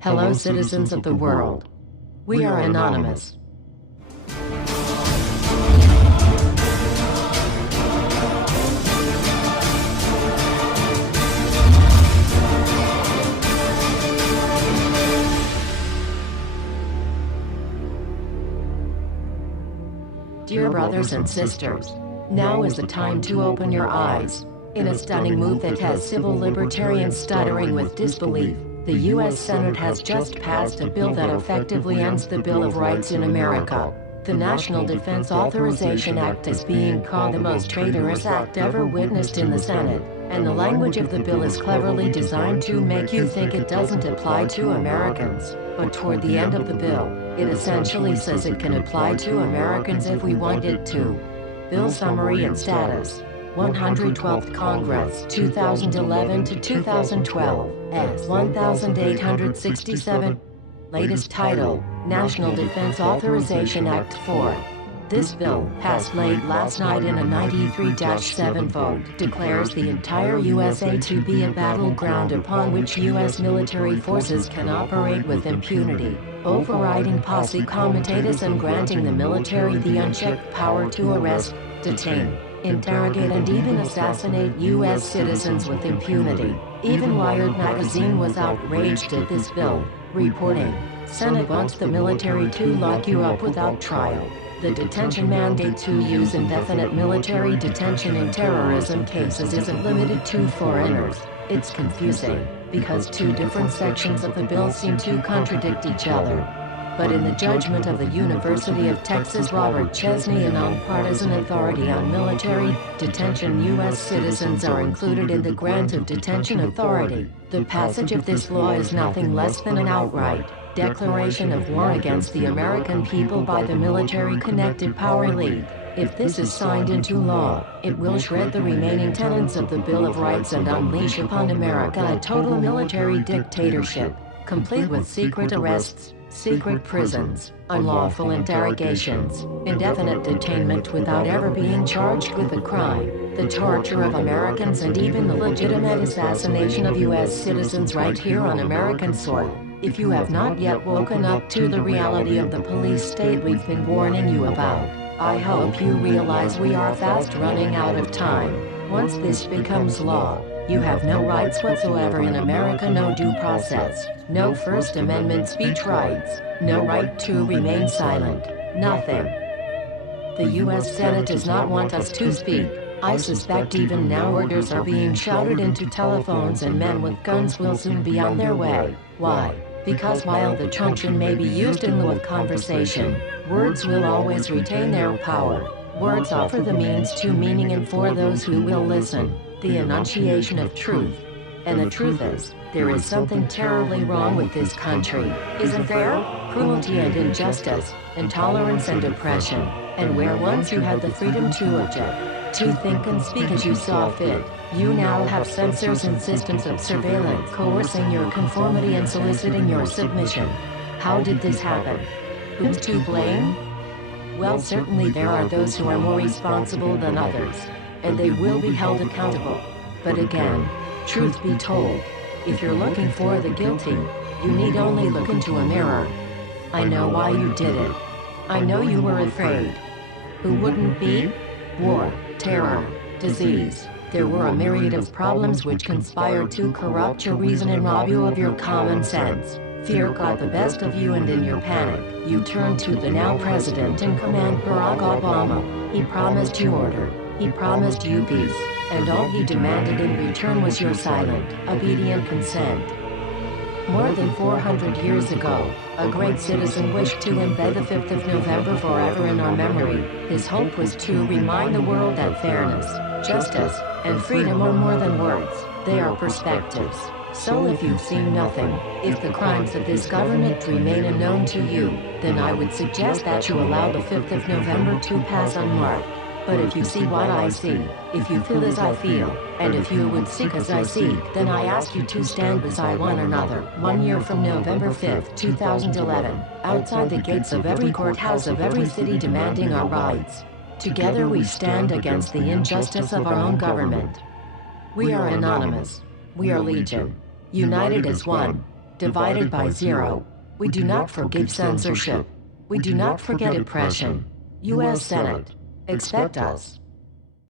Hello, citizens of the world. We are anonymous. Dear brothers and sisters, now is the time to open your eyes. In a stunning move that has civil libertarians stuttering with disbelief, the U.S. Senate has just passed a bill that effectively ends the Bill of Rights in America. The National Defense Authorization Act is being called the most traitorous act ever witnessed in the Senate, and the language of the bill is cleverly designed to make you think it doesn't apply to Americans. But toward the end of the bill, it essentially says it can apply to Americans if we want it to. Bill summary and status. 112th Congress, 2011 to 2012, S. 1867. Latest title, National Defense Authorization Act 4. This bill, passed late last night in a 93-7 vote, declares the entire USA to be a battleground upon which U.S. military forces can operate with impunity, overriding posse comitatus and granting the military the unchecked power to arrest, detain, interrogate and even assassinate U.S. citizens with impunity. Even Wired magazine was outraged at this bill, reporting, "Senate wants the military to lock you up without trial." The detention mandate to use indefinite military detention in terrorism cases isn't limited to foreigners. It's confusing, because two different sections of the bill seem to contradict each other. But in the judgment of the University of Texas Robert Chesney, a nonpartisan authority on military detention, U.S. citizens are included in the grant of detention authority. The passage of this law is nothing less than an outright declaration of war against the American people by the military-connected power league. If this is signed into law, it will shred the remaining tenets of the Bill of Rights and unleash upon America a total military dictatorship, complete with secret arrests, secret prisons, unlawful interrogations, indefinite detainment without ever being charged with a crime, the torture of Americans and even the legitimate assassination of U.S. citizens right here on American soil. If you have not yet woken up to the reality of the police state we've been warning you about, I hope you realize we are fast running out of time. Once this becomes law, you have no rights whatsoever in America, no due process, no First Amendment speech rights, no right to remain silent, nothing. The U.S. Senate does not want us to speak. I suspect even now orders are being shouted into telephones and men with guns will soon be on their way. Why? Because while the truncheon may be used in lieu of conversation, words will always retain their power. Words offer the means to meaning, and for those who will listen, the enunciation of truth. And the truth is, there is something terribly wrong with this country, isn't there? Cruelty and injustice, intolerance and oppression, and where once you had the freedom to object, to think and speak as you saw fit, you now have censors and systems of surveillance coercing your conformity and soliciting your submission. How did this happen? Who's to blame? Well, certainly there are those who are more responsible than others, and they will be held accountable. But again, truth be told, if you're looking for the guilty, you need only look into a mirror. I know why you did it. I know you were afraid. Who wouldn't be? War, terror, disease. There were a myriad of problems which conspired to corrupt your reason and rob you of your common sense. Fear got the best of you, and in your panic, you turned to the now president in command, Barack Obama. He promised you order. He promised you peace. And all he demanded in return was your silent, obedient consent. More than 400 years ago, a great citizen wished to embed the 5th of November forever in our memory. His hope was to remind the world that fairness, justice, and freedom are more than words, they are perspectives. So if you've seen nothing, if the crimes of this government remain unknown to you, then I would suggest that you allow the 5th of November to pass unmarked. But if you see what I see, if you feel as I feel, and if you would seek as I seek, then I ask you to stand beside one another, 1 year from November 5th, 2011, outside the gates of every courthouse of every city demanding our rights. Together we stand against the injustice of our own government. We are anonymous. We are legion. United as one. divided by 0. We do not forgive censorship. We do not forget oppression. U.S. Senate. Expect us.